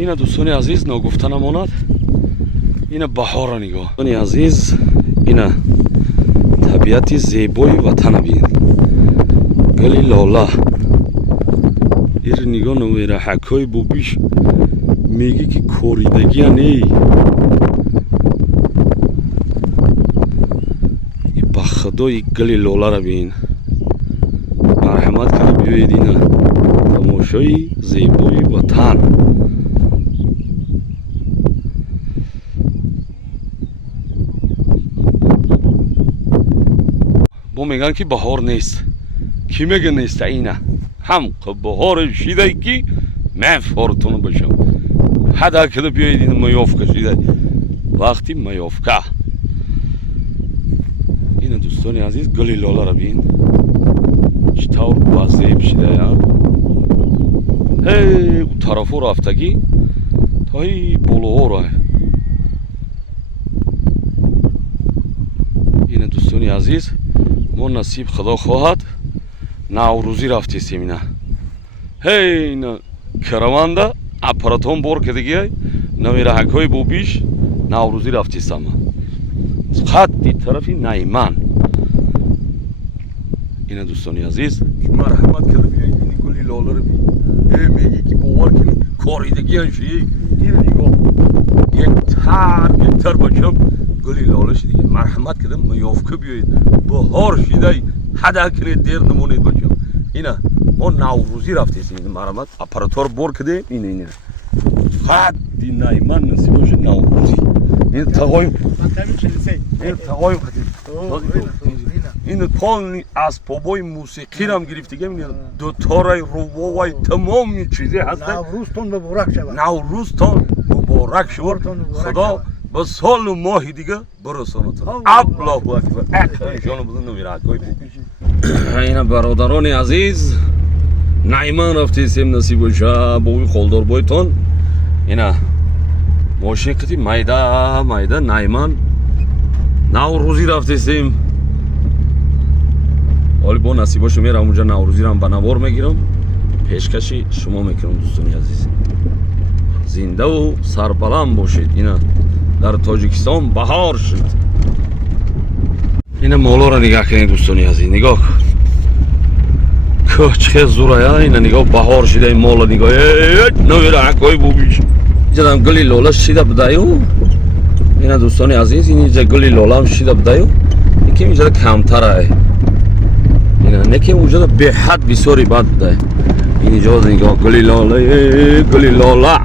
اینا دوستانی عزیز نگفته نماند. اینا بهار را نگاه. دوستانی عزیز اینا طبیعت زیبای وطن بین. گلی لاله. ایر نگاه نمیره حکای بوبیش میگه که کوریدگی نی. با خدای گلی لاله را بین. مرحمت کرده بیایید اینا تماشای زیبای وطن. با میگن که بهار نیست. کی میگه نیست؟ اینا هم بهار شیده که من فارتون بشم. حدا کده بیایید این میافکه شیده وقتی میافکه. این دوستانی عزیز گلی لاله را بین چطور بازیب شده یا هی اون طرف رفتگی تا هی بلوها را. این دوستانی عزیز ما نصیب خدا خواهد نوروزی رفتیم اینا. هی اینا کرمانده اپراتون بار که دیگه نمیره حکای بوبیش نوروزی رفتیم خطی طرفی نیمان. این دوستانی عزیز مرحمت کرده بیایید این گلی لاله رو بید. میگی که باور کنی کاریدگی هنشی دیر نگاه یک تر بچم گلی لاله شدی. مرحمت کرده میافکه بیایید بهار شده حدا کنید دیر نمونید بچم. اینا ما نوروزی رفتیم مرحمت اپراتور بار کده اینه خطی نیمان نصیب باشه نوروزی. این تقایم این پال از پابای موسیقی رم گرفت دیگه دو تارای روباوای تمام چیزی هست. نوروزتون مبارک شود. نوروزتون مبارک شود. خدا به سال و ماهی دیگه برسانتون. الله اکبر. اکرانشان بزن نمیره حکای بکشید. اینا برادران عزیز نایمان رفتیم نصیب باشه با اوی خالدار بایتون. اینا ماشین قطعی مایده نایمان نوروزی رفتیم. حالی با نصیباشو میرم اونجا نوروزی رو هم بنوار میگیرم پیشکشی شما میکنم. دوستانی عزیز زنده و سربلند باشید. اینا در تاجیکستان بهار شد. اینا مولا رو نگاه کنید دوستانی عزیز. نگاه که چه زوره. اینا نگاه بهار شده. این مولا نگاه نمیره حکای بوبیش. اینجا هم گلی لاله شیده بدایو. اینا دوستانی عزیز اینجا گلی لاله هم شیده بدایو. یکی اینجا کمتره. اینا نکی اونجا به حد بسیاری بد ده. این اجازه نگاه گلی لاله